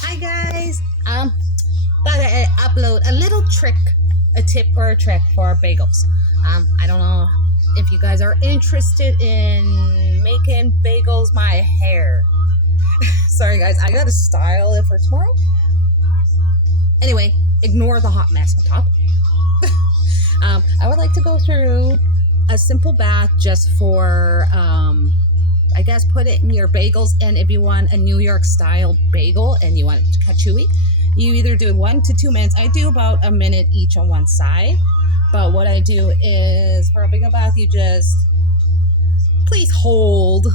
Hi guys. Gotta upload a little trick, a tip or a trick for bagels. I don't know if you guys are interested in making bagels my hair. Sorry guys, I gotta style it for tomorrow. Anyway, ignore the hot mess on top. I would like to go through a simple bath just for I guess put it in your bagels. And if you want a New York style bagel and you want it to cut chewy, you either do 1 to 2 minutes. I do about a minute each on one side. But what I do is for a bagel bath, you just please hold.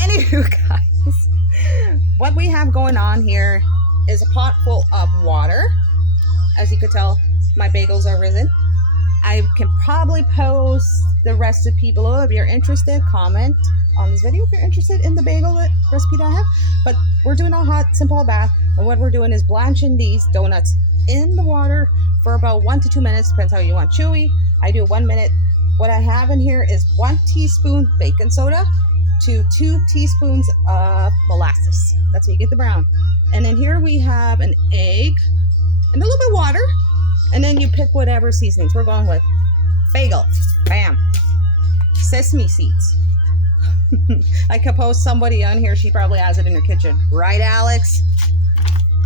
Anywho, guys, what we have going on here is a pot full of water. As you could tell, my bagels are risen. I can probably post the recipe below if you're interested. Comment on this video if you're interested in the bagel recipe that I have. But we're doing a hot, simple bath. And what we're doing is blanching these donuts in the water for about 1 to 2 minutes. Depends how you want chewy. I do 1 minute. What I have in here is 1 teaspoon baking soda to 2 teaspoons of molasses. That's how you get the brown. And then here we have an egg and a little bit of water. And then you pick whatever seasonings. We're going with bagel, bam, sesame seeds. I could post somebody on here. She probably has it in her kitchen. Right, Alex?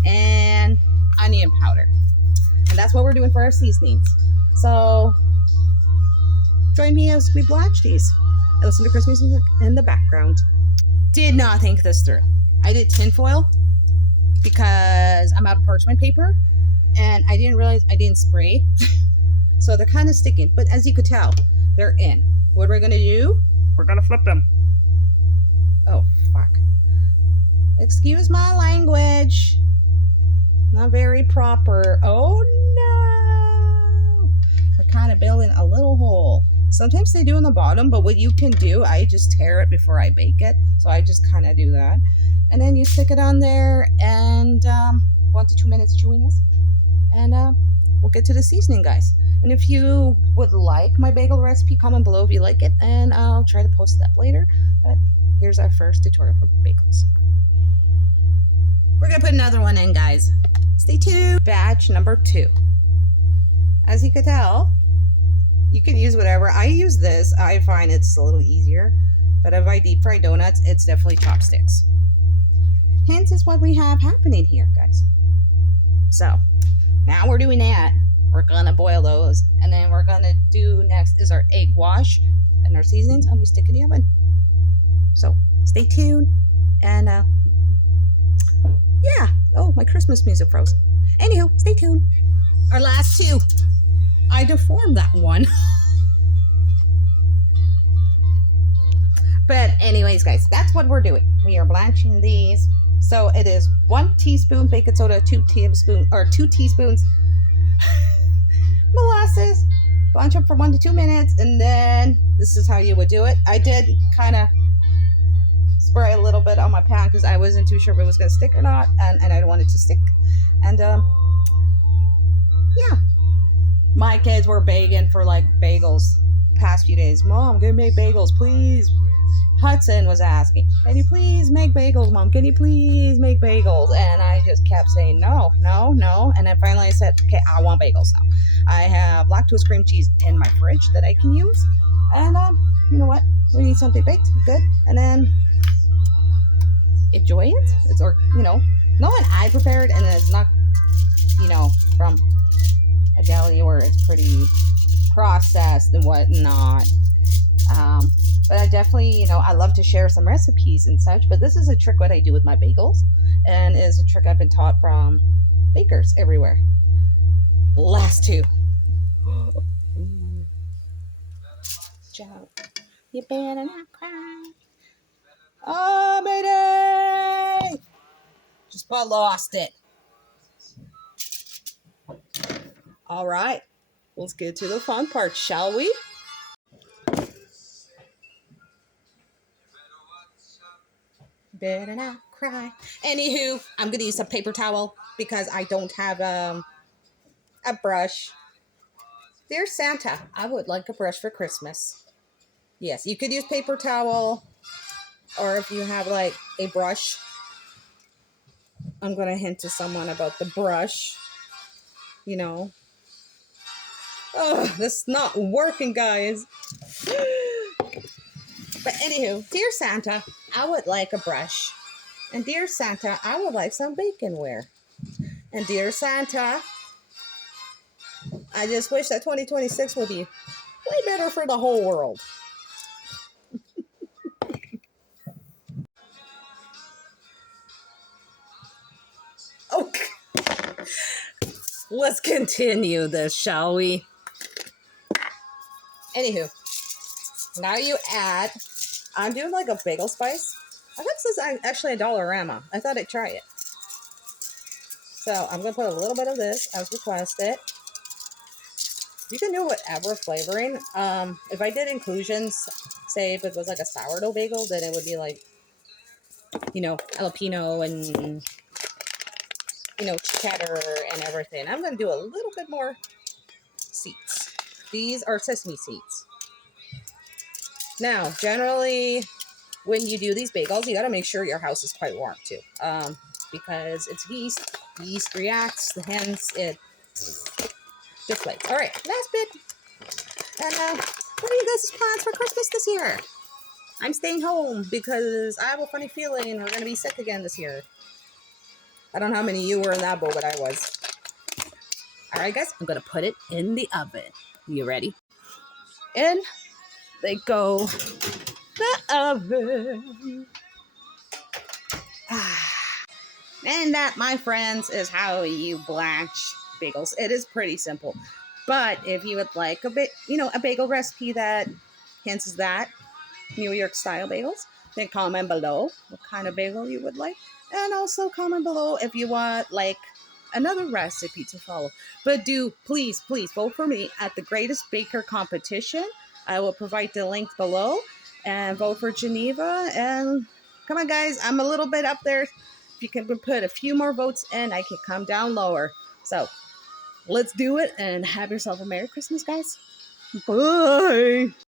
And onion powder. And that's what we're doing for our seasonings. So join me as we blanch these. And listen to Christmas music in the background. Did not think this through. I did tinfoil because I'm out of parchment paper. And I didn't realize I didn't spray. So they're kind of sticking. But as you could tell, they're in. What we're going to do, we're going to flip them. Oh, fuck. Excuse my language. Not very proper. Oh, no. We're kind of building a little hole. Sometimes they do in the bottom, but what you can do, I just tear it before I bake it. So I just kind of do that. And then you stick it on there and 1 to 2 minutes chewiness. And we'll get to the seasoning, guys. And if you would like my bagel recipe, comment below if you like it, and I'll try to post it up later. But here's our first tutorial for bagels. We're going to put another one in, guys. Stay tuned. Batch number 2. As you can tell, you can use whatever. I use this. I find it's a little easier. But if I deep fry donuts, it's definitely chopsticks. Hence is what we have happening here, guys. So now we're doing that. We're going to boil those. And then we're going to do next is our egg wash and our seasonings. And we stick in the oven. So stay tuned. And yeah. Oh, my Christmas music froze. Anywho, stay tuned. Our last 2. I deformed that one. But anyways, guys, that's what we're doing. We are blanching these. So it is 1 teaspoon baking soda, 2 teaspoons molasses. Blanch them for 1 to 2 minutes, and then this is how you would do it. I did kind of spray a little bit on my pan because I wasn't too sure if it was going to stick or not, and I don't want it to stick. And yeah, my kids were begging for like bagels the past few days. Mom, can you make bagels, please? Hudson was asking, can you please make bagels, Mom? Can you please make bagels? And I just kept saying, no, no, no. And then finally I said, okay, I want bagels now. I have lactose cream cheese in my fridge that I can use. And you know what? We need something baked. Good. And then enjoy it. It's, or, you know, no one I prepared, and it's not, you know, from a deli where it's pretty processed and whatnot. But I definitely, you know, I love to share some recipes and such, but this is a trick what I do with my bagels, and is a trick I've been taught from bakers everywhere. Last 2. Joe, you better not cry. Oh, Mayday! Just about lost it. All right, let's get to the fun part, shall we? Better not cry. Anywho, I'm gonna use a paper towel because I don't have a brush. Dear Santa, I would like a brush for Christmas. Yes, you could use paper towel. or if you have like a brush. I'm going to hint to someone about the brush, you know. Oh, this is not working, guys. But anywho, dear Santa, I would like a brush. And dear Santa, I would like some baconware. And dear Santa, I just wish that 2026 would be way better for the whole world. Okay, let's continue this, shall we? Anywho, now you add, I'm doing like a bagel spice. I think this is actually a Dollarama. I thought I'd try it. So I'm going to put a little bit of this as requested. You can do whatever flavoring. If I did inclusions, say if it was like a sourdough bagel, then it would be like, jalapeno and, cheddar and everything. I'm going to do a little bit more seeds. These are sesame seeds. Now, generally, when you do these bagels, you got to make sure your house is quite warm too, because it's yeast. Yeast reacts, hence it deflates. All right, last bit. And what are you guys' plans for Christmas this year? I'm staying home because I have a funny feeling we're going to be sick again this year. I don't know how many of you were in that boat, but I was. All right, guys, I'm going to put it in the oven. You ready? In they go. The oven. And that, my friends, is how you blanch bagels. It is pretty simple. But if you would like a bagel recipe that hints that, New York style bagels, then comment below what kind of bagel you would like. And also comment below if you want like another recipe to follow. But do please vote for me at the Greatest Baker competition. I will provide the link below, and vote for Geneva. And come on, guys, I'm a little bit up there. If you can put a few more votes in, I can come down lower. So let's do it, and have yourself a Merry Christmas, guys. Bye.